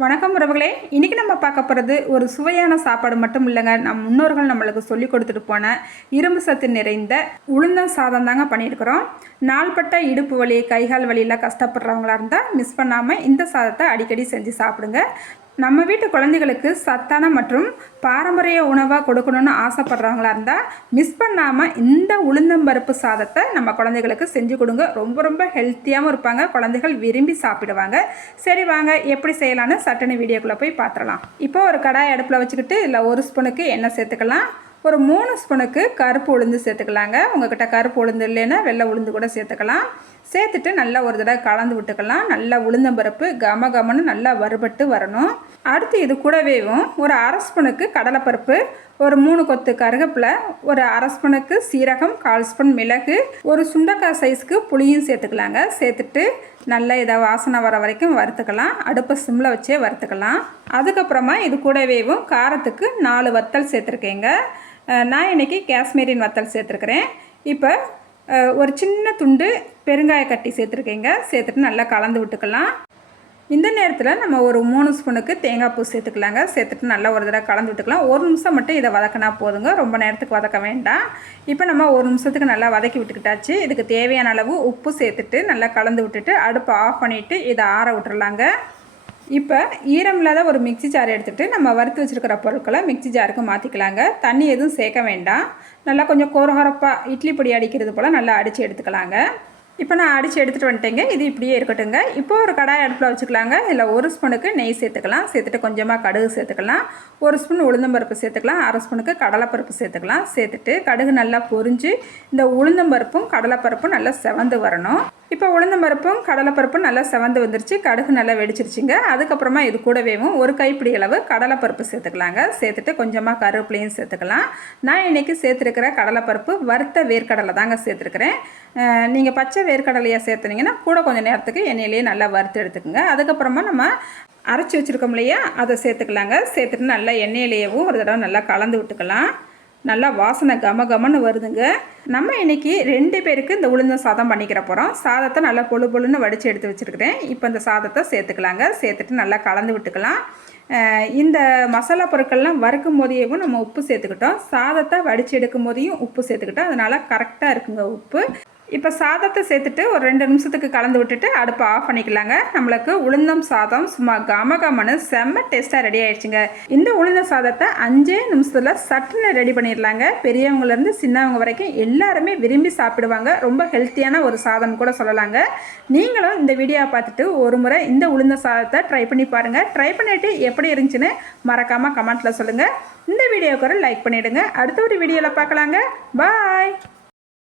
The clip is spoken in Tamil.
வணக்கம் உறவுகளே. இன்றைக்கி நம்ம பார்க்க போகிறது ஒரு சுவையான சாப்பாடு மட்டும் இல்லைங்க. நம் முன்னோர்கள் நம்மளுக்கு சொல்லி கொடுத்துட்டு போன இரும்பு சத்து நிறைந்த உளுந்தம் சாதம் தாங்க பண்ணியிருக்கிறோம். நாள்பட்ட இடுப்பு வலி, கைகால் வலியில் கஷ்டப்படுறவங்களா இருந்தால் மிஸ் பண்ணாமல் இந்த சாதத்தை அடிக்கடி செஞ்சு சாப்பிடுங்க. நம்ம வீட்டு குழந்தைகளுக்கு சத்தான மற்றும் பாரம்பரிய உணவாக கொடுக்கணும்னு ஆசைப்படுறவங்களா இருந்தால் மிஸ் பண்ணாமல் இந்த உளுந்தம்பருப்பு சாதத்தை நம்ம குழந்தைகளுக்கு செஞ்சு கொடுங்க. ரொம்ப ரொம்ப ஹெல்த்தியாகவும் இருப்பாங்க, குழந்தைகள் விரும்பி சாப்பிடுவாங்க. சரி வாங்க எப்படி செய்யலான்னு சட்டுன்னு வீடியோக்குள்ளே போய் பார்த்துடலாம். இப்போ ஒரு கடாய் அடுப்பில் வச்சுக்கிட்டு இதில் 1 ஸ்பூனுக்கு எண்ணெய் சேர்த்துக்கலாம். ஒரு 3 ஸ்பூனுக்கு கருப்பு உளுந்து சேர்த்துக்கலாங்க. உங்கள்கிட்ட கருப்பு உளுந்து இல்லைன்னா வெள்ளை உளுந்து கூட சேர்த்துக்கலாம். சேர்த்துட்டு நல்லா ஒரு தடவை கலந்து விட்டுக்கலாம். நல்லா உளுந்தம்பருப்பு கம கமன்னு நல்லா வறுபட்டு வரணும். அடுத்து இது கூடவேவும் ஒரு 1/2 ஸ்பூனுக்கு கடலைப்பருப்பு, ஒரு 3 கொத்து கருவேப்பிலை, ஒரு 1/2 ஸ்பூனுக்கு சீரகம், 1/4 ஸ்பூன் மிளகு, ஒரு சுண்டக்காய் சைஸ்க்கு புளியும் சேர்த்துக்கலாங்க. சேர்த்துட்டு நல்லா இதை வாசனை வர வரைக்கும் வறுத்துக்கலாம். அடுப்பை சிம்மில் வச்சே வறுத்துக்கலாம். அதுக்கப்புறமா இது கூடவேவும் காரத்துக்கு 4 வத்தல் சேர்த்துருக்கேங்க. நான் இன்றைக்கி காஷ்மீரின் வத்தல் சேர்த்துருக்குறேன். இப்போ ஒரு சின்ன துண்டு பெருங்காய கட்டி சேர்த்துருக்கேங்க. சேர்த்துட்டு நல்லா கலந்து விட்டுக்கலாம். இந்த நேரத்தில் நம்ம ஒரு 3 ஸ்பூனுக்கு தேங்காய் பூ சேர்த்துக்கலாங்க. சேர்த்துட்டு நல்லா ஒரு தடவை கலந்து விட்டுக்கலாம். 1 நிமிஷம் மட்டும் இதை வதக்கினா போதுங்க, ரொம்ப நேரத்துக்கு வதக்க வேண்டாம். இப்போ நம்ம 1 நிமிஷத்துக்கு நல்லா வதக்கி விட்டுக்கிட்டாச்சு. இதுக்கு தேவையான அளவு உப்பு சேர்த்துட்டு நல்லா கலந்து விட்டுட்டு அடுப்பை ஆஃப் பண்ணிவிட்டு இதை ஆற விட்டுறலாங்க. இப்போ ஈரம் இல்லாத ஒரு மிக்சி ஜார் எடுத்துகிட்டு நம்ம வறுத்து வச்சுருக்கிற பொருட்களை மிக்சி ஜாருக்கு மாற்றிக்கலாங்க. தண்ணி எதுவும் சேர்க்க வேண்டாம். நல்லா கொஞ்சம் கொரகொரப்பாக இட்லி பொடி அடிக்கிறது போல் நல்லா அடித்து எடுத்துக்கலாங்க. இப்போ நான் அடித்து எடுத்துகிட்டு வந்துட்டேங்க. இது இப்படியே இருக்கட்டுங்க. இப்போ ஒரு கடாய் அடுப்பில் வச்சுக்கலாங்க. இதில் 1 ஸ்பூனுக்கு நெய் சேர்த்துக்கலாம். சேர்த்துட்டு கொஞ்சமாக கடுகு சேர்த்துக்கலாம். 1 ஸ்பூன் உளுந்தம்பருப்பு சேர்த்துக்கலாம். 1/2 ஸ்பூனுக்கு கடலைப்பருப்பு சேர்த்துக்கலாம். சேர்த்துட்டு கடுகு நல்லா பொரிஞ்சு இந்த உளுந்தம்பருப்பும் கடலைப்பருப்பும் நல்லா செவந்து வரணும். இப்போ உளுந்தம்பருப்பும் கடலைப்பருப்பும் நல்லா செவந்து வந்துருச்சு. கடுகு நல்லா வெடிச்சிருச்சுங்க. அதுக்கப்புறமா இது கூடவேவும் ஒரு கைப்பிடி அளவு கடலைப்பருப்பு சேர்த்துக்கலாங்க. சேர்த்துட்டு கொஞ்சமாக கருவேப்பிலையும் சேர்த்துக்கலாம். நான் இன்றைக்கி சேர்த்துருக்கிற கடலைப்பருப்பு வறுத்த வேர்க்கடலை தாங்க சேர்த்துருக்குறேன். நீங்கள் பச்சை வேர்க்கடலையாக சேர்த்துனீங்கன்னா கூட கொஞ்சம் நேரத்துக்கு எண்ணெயிலேயே நல்லா வறுத்து எடுத்துக்கோங்க. அதுக்கப்புறமா நம்ம அரைச்சி வச்சுருக்கோம் இல்லையா, அதை சேர்த்துக்கலாங்க. சேர்த்துட்டு நல்லா எண்ணெயிலேயவும் ஒரு தடவை நல்லா கலந்து விட்டுக்கலாம். நல்லா வாசனை கம கமன்னு வருதுங்க. நம்ம இன்றைக்கி 2 பேருக்கு இந்த உளுந்த சாதம் பண்ணிக்கிற போகிறோம். சாதத்தை நல்லா பொழு பொழுன்னு வடித்து எடுத்து வச்சுருக்கிறேன். இப்போ இந்த சாதத்தை சேர்த்துக்கலாங்க. சேர்த்துட்டு நல்லா கலந்து விட்டுக்கலாம். இந்த மசாலா பொருட்கள்லாம் வறுக்கும் போதையும் நம்ம உப்பு சேர்த்துக்கிட்டோம். சாதத்தை வடித்து எடுக்கும் போதையும் உப்பு சேர்த்துக்கிட்டோம். அதனால் கரெக்டாக இருக்குங்க உப்பு. இப்போ சாதத்தை சேர்த்துட்டு ஒரு 2 நிமிஷத்துக்கு கலந்து விட்டுட்டு அடுப்பை ஆஃப் பண்ணிக்கலாங்க. நம்மளுக்கு உளுந்தம் சாதம் சும்மா கமகமன்னு செம்ம டேஸ்ட்டாக ரெடி ஆகிடுச்சுங்க. இந்த உளுந்த சாதத்தை 5 நிமிஷத்தில் சட்டுன்னு ரெடி பண்ணிடலாங்க. பெரியவங்கலேருந்து சின்னவங்க வரைக்கும் எல்லாருமே விரும்பி சாப்பிடுவாங்க. ரொம்ப ஹெல்த்தியான ஒரு சாதம் கூட சொல்லலாங்க. நீங்களும் இந்த வீடியோவை பார்த்துட்டு ஒரு முறை இந்த உளுந்த சாதத்தை ட்ரை பண்ணி பாருங்கள். ட்ரை பண்ணிவிட்டு எப்படி இருந்துச்சுன்னு மறக்காமல் கமெண்ட்டில் சொல்லுங்கள். இந்த வீடியோவுக்கு ஒரு லைக் பண்ணிவிடுங்க. அடுத்த ஒரு வீடியோவில் பார்க்கலாங்க. பாய்.